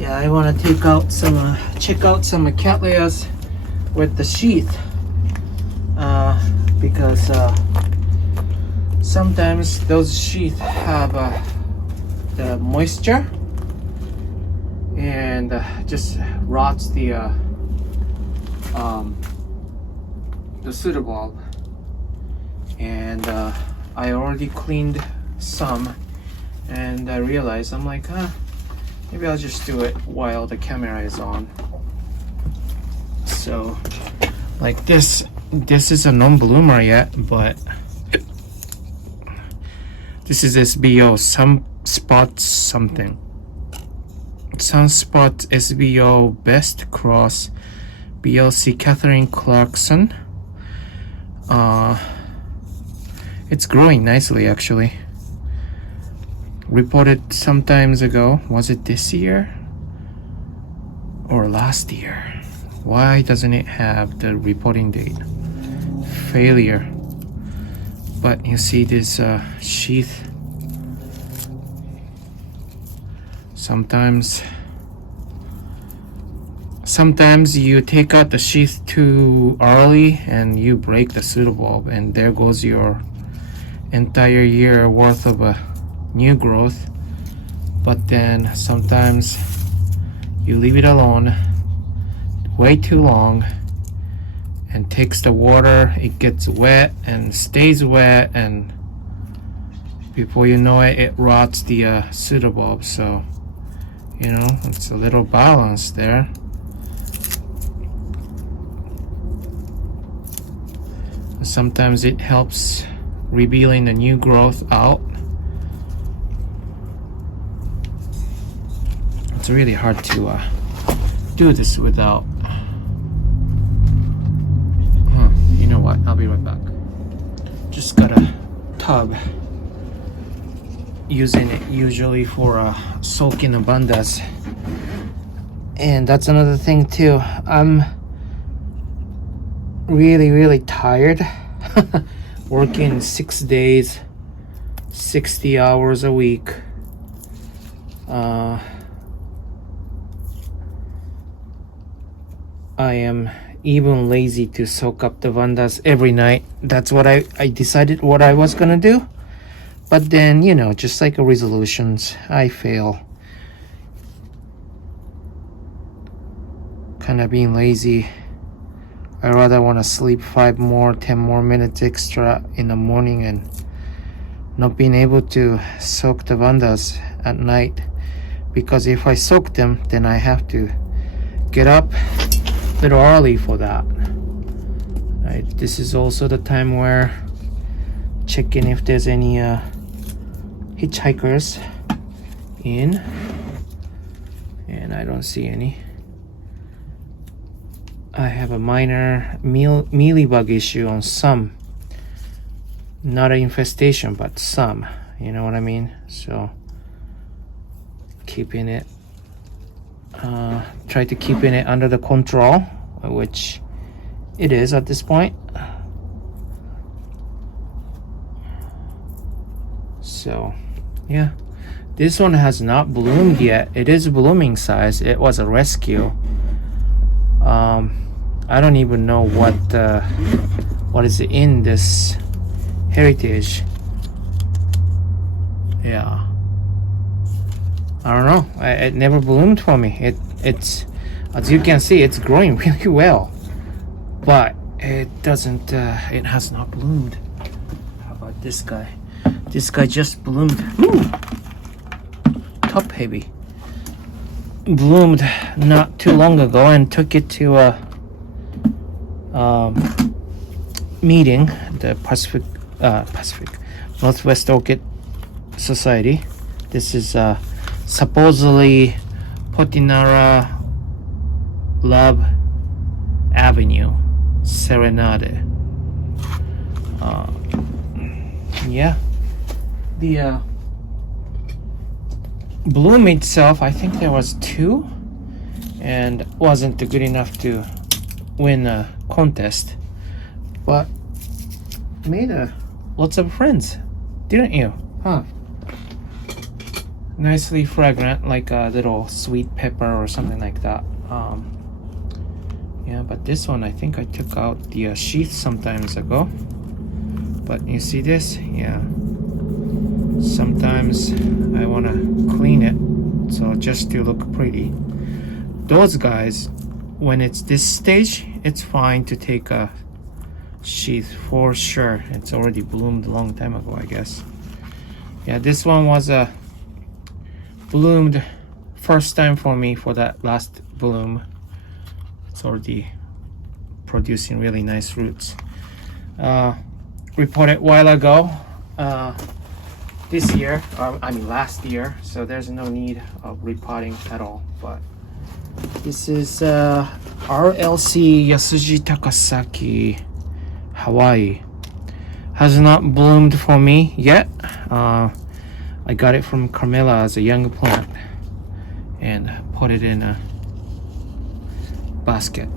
Yeah, I want to take out some, check out some Cattleyas with the sheath, because sometimes those sheaths have the moisture and just rots the pseudobulb. And I already cleaned some, and I realized, I'm like, maybe I'll just do it while the camera is on. So like this is a non-bloomer yet, but this is SBO Sunspot something. Sunspot SBO Best Cross BLC Catherine Clarkson. It's growing nicely actually. Reported some times ago. Was it this year or last year? Why doesn't it have the reporting date? Failure. But you see this sheath. Sometimes you take out the sheath too early and you break the pseudobulb, and there goes your entire year worth of new growth. But then sometimes you leave it alone way too long and takes the water, it gets wet and stays wet, and before you know it, it rots the pseudobulb. So you know, it's a little balance there. Sometimes it helps revealing the new growth out. It's really hard to do this without. You know what? I'll be right back. Just got a tub. Using it usually for soaking the bandas. And that's another thing too. I'm really tired. Working 6 days, 60 hours a week. I am even lazy to soak up the vandas every night. That's what I decided what I was gonna do. But then, you know, just like resolutions, I fail. Kind of being lazy. I rather want to sleep 10 more minutes extra in the morning and not being able to soak the vandas at night. Because if I soak them, then I have to get up a little early for that. Right, this is also the time where checking if there's any hitchhikers in, and I don't see any. I have a minor mealybug issue on some, not an infestation, but some, you know what I mean? So keeping it, try to keeping it under the control, which it is at this point. So yeah, this one has not bloomed yet. It is blooming size. It was a rescue. I don't even know what is in this heritage. Yeah, I don't know. It never bloomed for me. It's as you can see, it's growing really well, but it doesn't. It has not bloomed. How about this guy? This guy just bloomed. Ooh, top heavy. Bloomed not too long ago, and took it to a meeting, the Pacific Northwest Orchid Society. This is supposedly Potinara Love Avenue, Serenade. Yeah, the bloom itself, I think there was 2, and wasn't good enough to win a contest, but made lots of friends, didn't you? Huh? nicely fragrant, like a little sweet pepper or something like that. Yeah, but this one I think I took out the sheath sometimes ago. But you see this? Yeah. Sometimes I want to clean it, so just to look pretty. Those guys, when it's this stage, it's fine to take a sheath for sure. It's already bloomed a long time ago, I guess. Yeah, this one was bloomed first time for me for that last bloom. It's already producing really nice roots. Reported a while ago this year, I mean last year, so there's no need of repotting at all. But this is RLC Yasuji Takasaki, Hawaii. Has not bloomed for me yet. I got it from Carmela as a young plant and put it in a basket.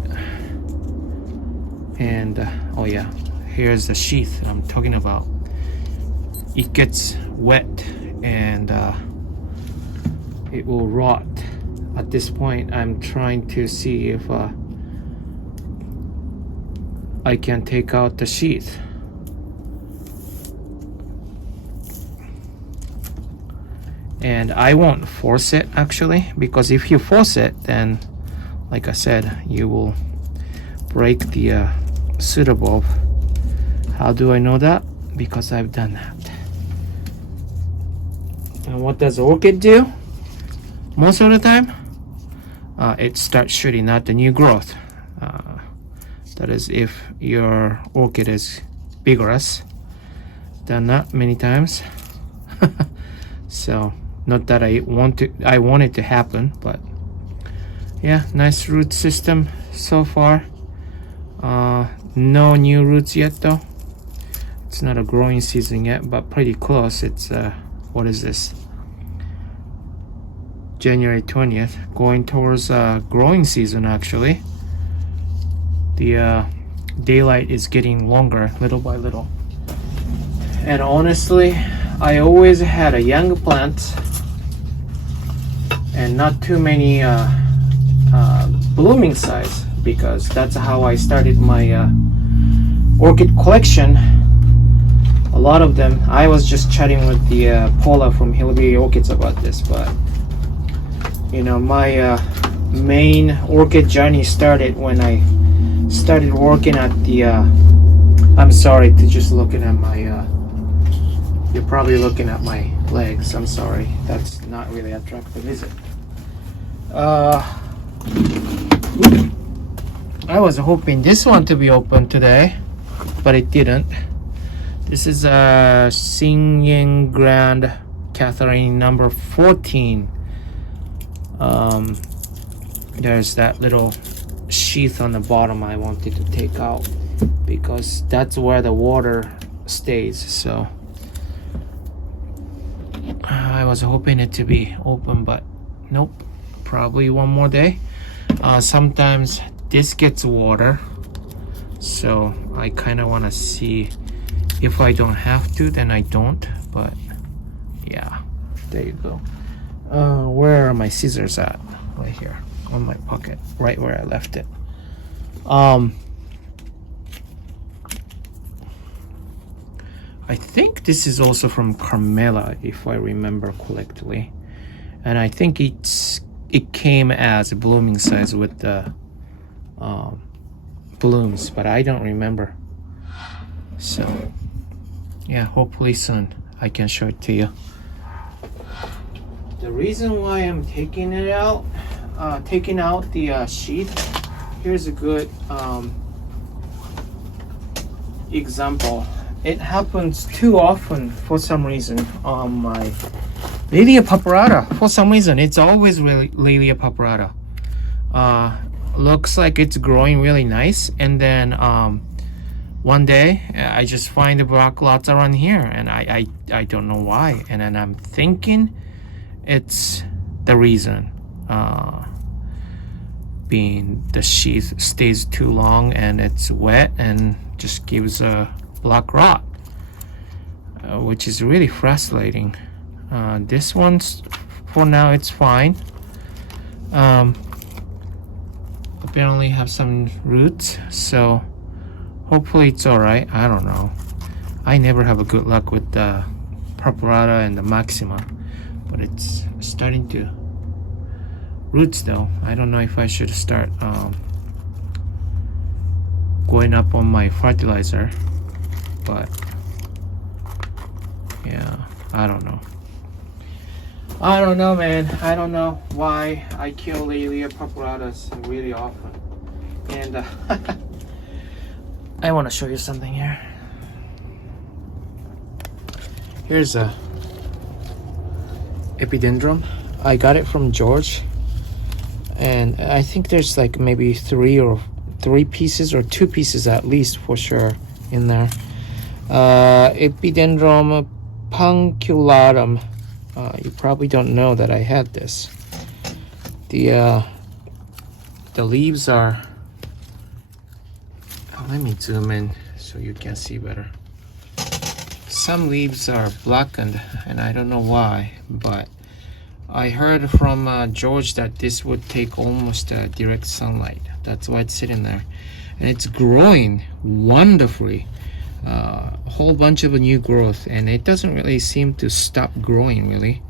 And oh yeah, here's the sheath I'm talking about. It gets wet and it will rot. At this point, I'm trying to see if I can take out the sheath. And I won't force it actually, because if you force it, then like I said, you will break the pseudobulb. How do I know that? Because I've done that. And what does orchid do? Most of the time, it starts shooting out the new growth. That is, if your orchid is vigorous. Done that many times. So, not that I want it to happen, but yeah, nice root system so far. No new roots yet though. It's not a growing season yet, but pretty close. It's what is this? January 20th, going towards growing season actually. The daylight is getting longer little by little. And honestly, I always had a young plant and not too many blooming size, because that's how I started my orchid collection. A lot of them, I was just chatting with the Paula from Hillbilly Orchids about this, but you know, my main orchid journey started when I started working at the I'm sorry to just looking at my you're probably looking at my legs. I'm sorry, that's not really attractive, is it? I was hoping this one to be open today, but it didn't. This is a Singing Grand Catherine number 14. There's that little sheath on the bottom I wanted to take out, because that's where the water stays. So I was hoping it to be open, but nope. Probably one more day. Sometimes this gets water, so I kind of want to see if I don't have to, then I don't. But yeah, there you go. Where are my scissors at? Right here on my pocket, right where I left it. I think this is also from Carmela, if I remember correctly, and I think it came as a blooming size with the blooms, but I don't remember. So yeah, hopefully soon I can show it to you. The reason why I'm taking it out, taking out the sheath, here's a good example. It happens too often for some reason on my Lilia paparata. For some reason, it's always really Lilia paparata. Looks like it's growing really nice, and then one day I just find the black lots around here, and I don't know why. And then I'm thinking it's the reason being the sheath stays too long and it's wet and just gives a black rot, which is really frustrating. This one's for now it's fine. Apparently have some roots, so hopefully it's alright. I don't know. I never have a good luck with the Purpurata and the Maxima, but it's starting to roots though. I don't know if I should start going up on my fertilizer, but yeah, I don't know. I don't know, man. I don't know why I kill the Cattleya purpuratas really often. And I want to show you something here. Here's a epidendrum. I got it from George, and I think there's like maybe three pieces or 2 pieces at least for sure in there. Epidendrum punculatum. You probably don't know that I had this. The leaves are, let me zoom in so you can see better. Some leaves are blackened and I don't know why, but I heard from George that this would take almost direct sunlight. That's why it's sitting there, and it's growing wonderfully. A whole bunch of new growth, and it doesn't really seem to stop growing really,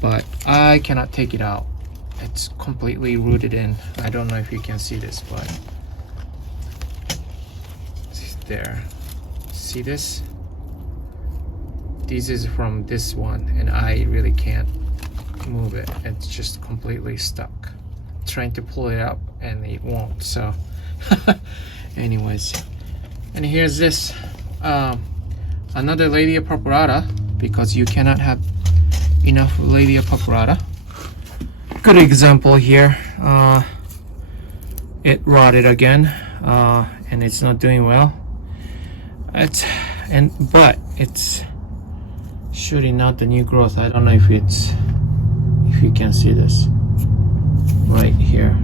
but I cannot take it out. It's completely rooted in. I don't know if you can see this, but it's there. See this? This is from this one, and I really can't move it. It's just completely stuck. Trying to pull it up and it won't, so anyways. And here's this another Cattleya purpurata, because you cannot have enough Cattleya purpurata. Good example here. It rotted again, and it's not doing well. But it's shooting out the new growth. I don't know if you can see this right here,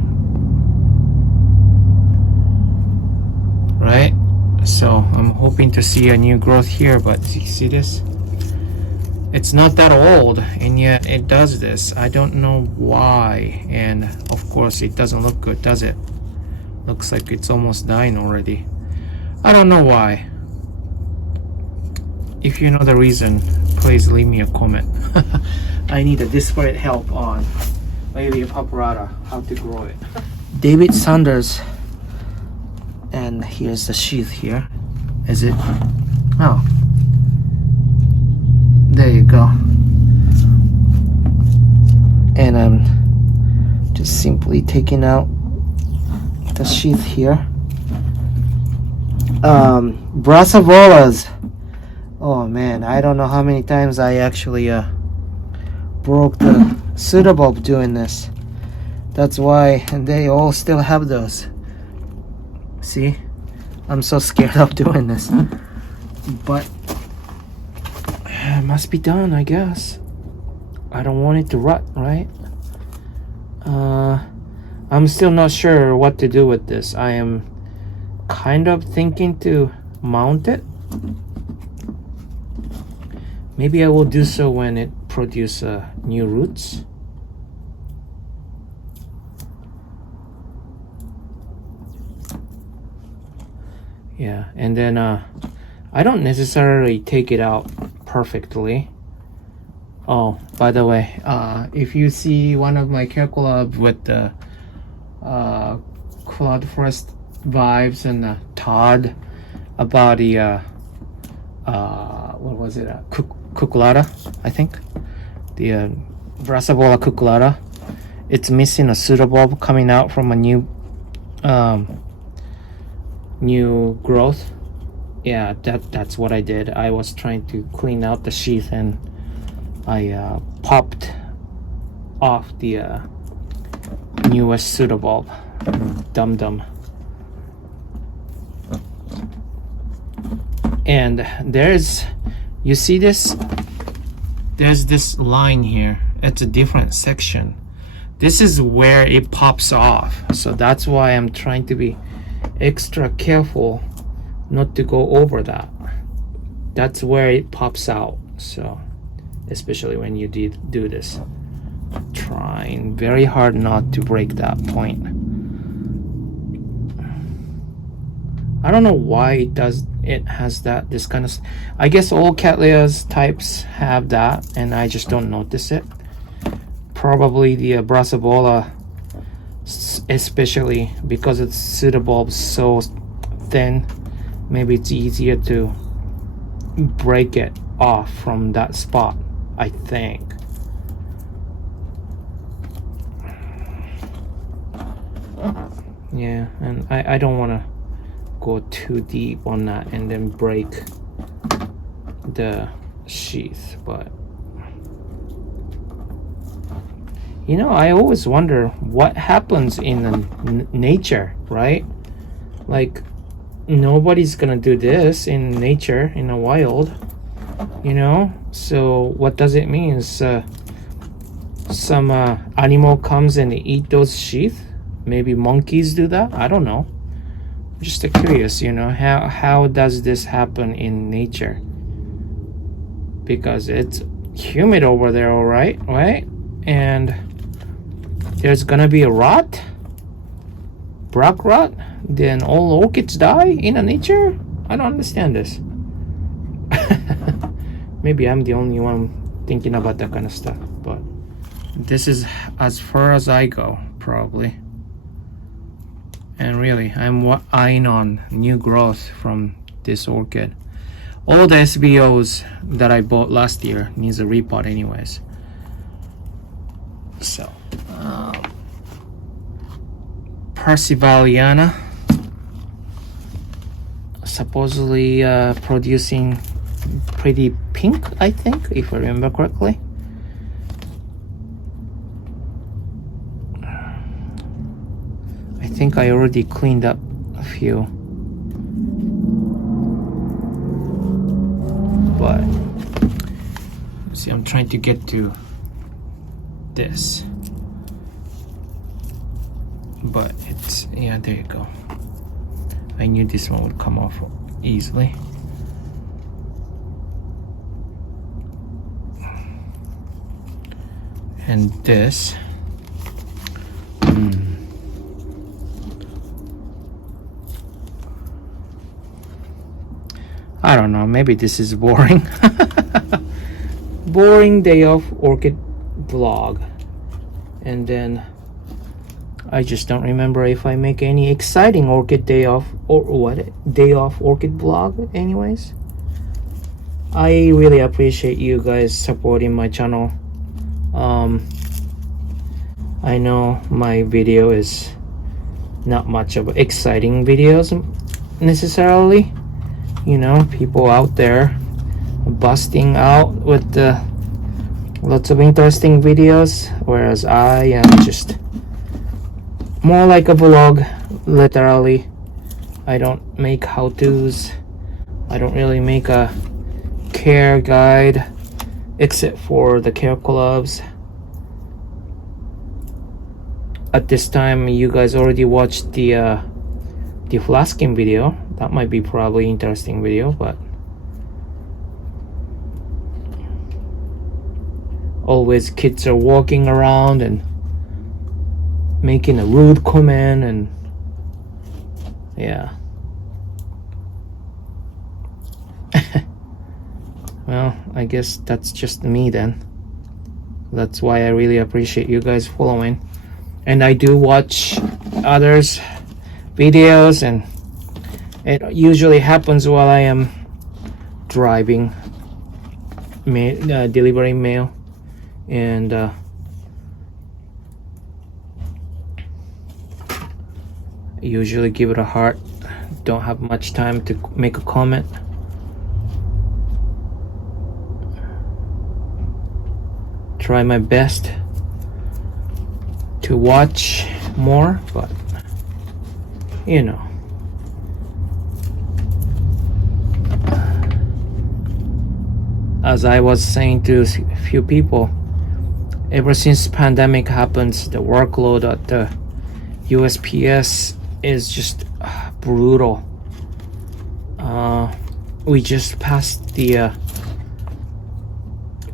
right? So I'm hoping to see a new growth here, but you see this? It's not that old, and yet it does this. I don't know why, and of course it doesn't look good, does it? Looks like it's almost dying already. I don't know why. If you know the reason, please leave me a comment. I need a desperate help on Cattleya purpurata, how to grow it. David Sanders. And here's the sheath here. Is it? Oh. There you go. And I'm just simply taking out the sheath here. Brassavolas. Oh man, I don't know how many times I actually broke the pseudobulb doing this. That's why they all still have those. See, I'm so scared of doing this, but it must be done, I guess. I don't want it to rot, right? I'm still not sure what to do with this. I am kind of thinking to mount it. Maybe I will do so when it produces new roots. Yeah, and then I don't necessarily take it out perfectly. Oh, by the way, if you see one of my care collab with the Cloud Forest vibes and Todd about the what was it, cuculata, I think, the Brassavola cuculata, it's missing a pseudobulb coming out from a new growth. Yeah, that's what I did. I was trying to clean out the sheath and I popped off the newest pseudobulb. Dum. And you see this? There's this line here. It's a different section. This is where it pops off. So that's why I'm trying to be extra careful not to go over that. That's where it pops out. So especially when you do this. Trying very hard not to break that point. I don't know why it has this kind of, I guess all Cattleya's types have that and I just don't notice it. Probably the Brassivola, especially because its pseudobulb's so thin, maybe it's easier to break it off from that spot, I think. Yeah, and I don't want to go too deep on that and then break the sheath, but you know, I always wonder what happens in nature, right? Like, nobody's gonna do this in nature, in the wild, you know? So what does it mean? Is some animal comes and eat those sheath? Maybe monkeys do that? I don't know. Just curious, you know, how does this happen in nature? Because it's humid over there, all right? And there's gonna be a rot, black rot, then all orchids die in the nature? I don't understand this. Maybe I'm the only one thinking about that kind of stuff, but this is as far as I go, probably. And really, I'm eyeing on new growth from this orchid. All the SBOs that I bought last year needs a repot anyways. So, Persivaliana, supposedly producing pretty pink, I think, if I remember correctly. I think I already cleaned up a few, but see, I'm trying to get to this, but it's, yeah, there you go. I knew this one would come off easily. And this, I don't know, maybe this is boring. Boring day off orchid vlog. And then I just don't remember if I make any exciting orchid day off or what day off orchid vlog anyways. I really appreciate you guys supporting my channel. I know my video is not much of exciting videos necessarily. You know, people out there busting out with lots of interesting videos, whereas I am just more like a vlog, literally. I don't make how-tos. I don't really make a care guide except for the care clubs. At this time, you guys already watched the flasking video. That might be probably interesting video, but always kids are walking around and making a rude comment, and yeah. Well, I guess that's just me then. That's why I really appreciate you guys following. And I do watch others' videos, and it usually happens while I am driving, delivering mail, and I usually give it a heart. Don't have much time to make a comment. Try my best to watch more, but you know, as I was saying to a few people, ever since pandemic happens, the workload at the USPS is just brutal. We just passed the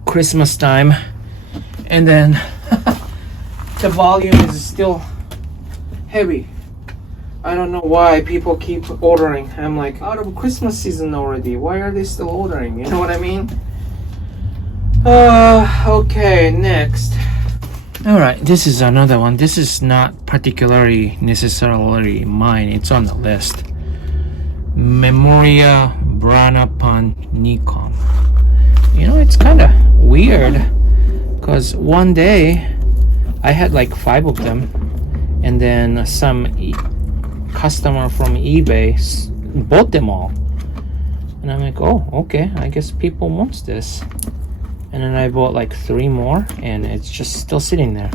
Christmas time, and then The volume is still heavy. I don't know why people keep ordering. I'm like, out of Christmas season already. Why are they still ordering? You know what I mean? Okay, next. Alright, this is another one. This is not particularly necessarily mine. It's on the list. Memoria Pon Nikon. You know, it's kind of weird because one day I had like 5 of them, and then some customer from eBay bought them all, and I'm like, oh, okay, I guess people wants this. And then I bought like 3 more, and it's just still sitting there.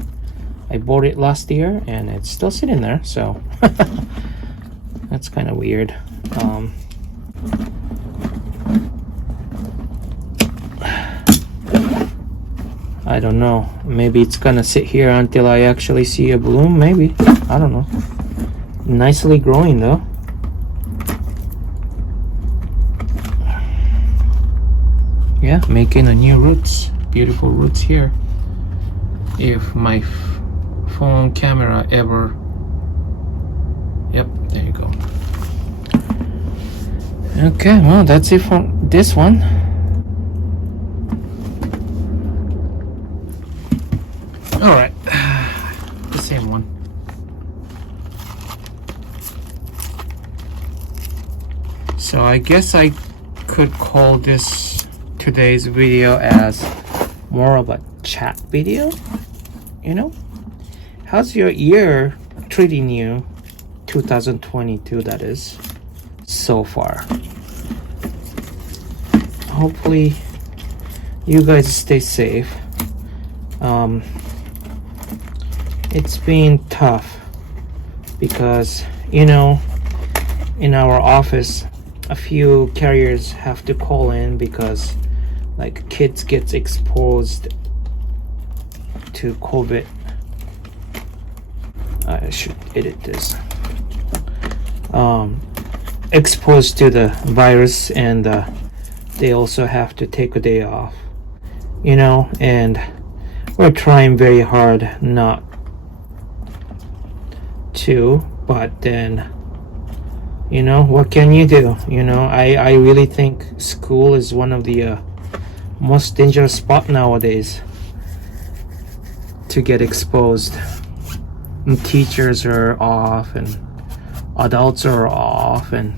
I bought it last year and it's still sitting there, so that's kind of weird. I don't know, maybe it's gonna sit here until I actually see a bloom. Maybe, I don't know. Nicely growing though. Yeah, making a new roots. Beautiful roots here. If my phone camera ever... Yep, there you go. Okay, well, that's it for this one. Alright, the same one. So I guess I could call this today's video as more of a chat video. You know, how's your year treating you? 2022, that is, so far. Hopefully you guys stay safe. It's been tough because, you know, in our office a few carriers have to call in because like kids get exposed to COVID. I should edit this. Exposed to the virus, and they also have to take a day off, you know, and we're trying very hard not to, but then, you know, what can you do? You know, I really think school is one of the most dangerous spot nowadays to get exposed. And teachers are off and adults are off, and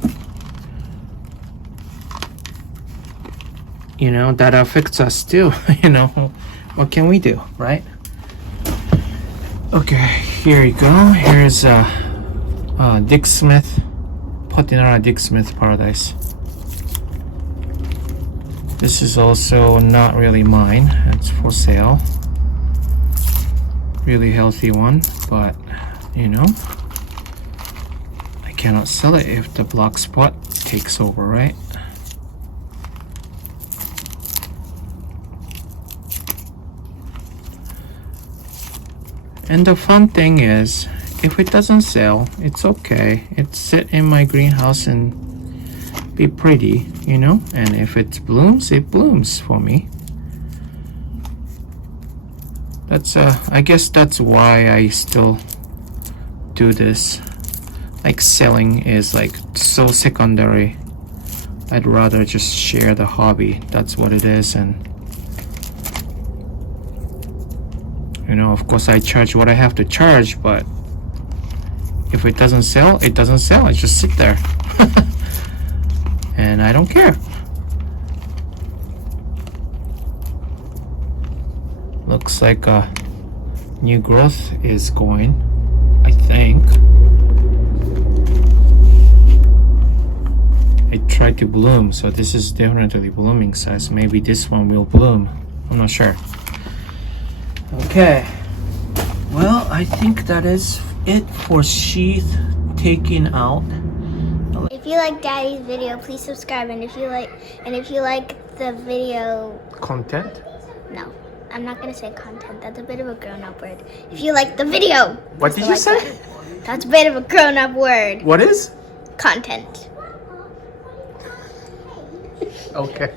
you know, that affects us too. You know, what can we do, right? Okay, here you go. Here's Dick Smith, Patinara Dick Smith Paradise. This is also not really mine, it's for sale. Really healthy one, but you know, I cannot sell it if the black spot takes over, right? And the fun thing is, if it doesn't sell, it's okay. It's sit in my greenhouse and be pretty, you know? And if it blooms for me. That's I guess that's why I still do this. Like, selling is like so secondary. I'd rather just share the hobby. That's what it is. And you know, of course I charge what I have to charge, but if it doesn't sell, it doesn't sell. I just sit there. And I don't care. Looks like a new growth is going, I think. It tried to bloom, so this is definitely blooming size. Maybe this one will bloom. I'm not sure. Okay. Well, I think that is it for sheath taking out. If you like Daddy's video, please subscribe, and if you like the video Content? No. I'm not gonna say content. That's a bit of a grown-up word. If you like the video. What did you say? That's a bit of a grown-up word. What is? Content. Okay.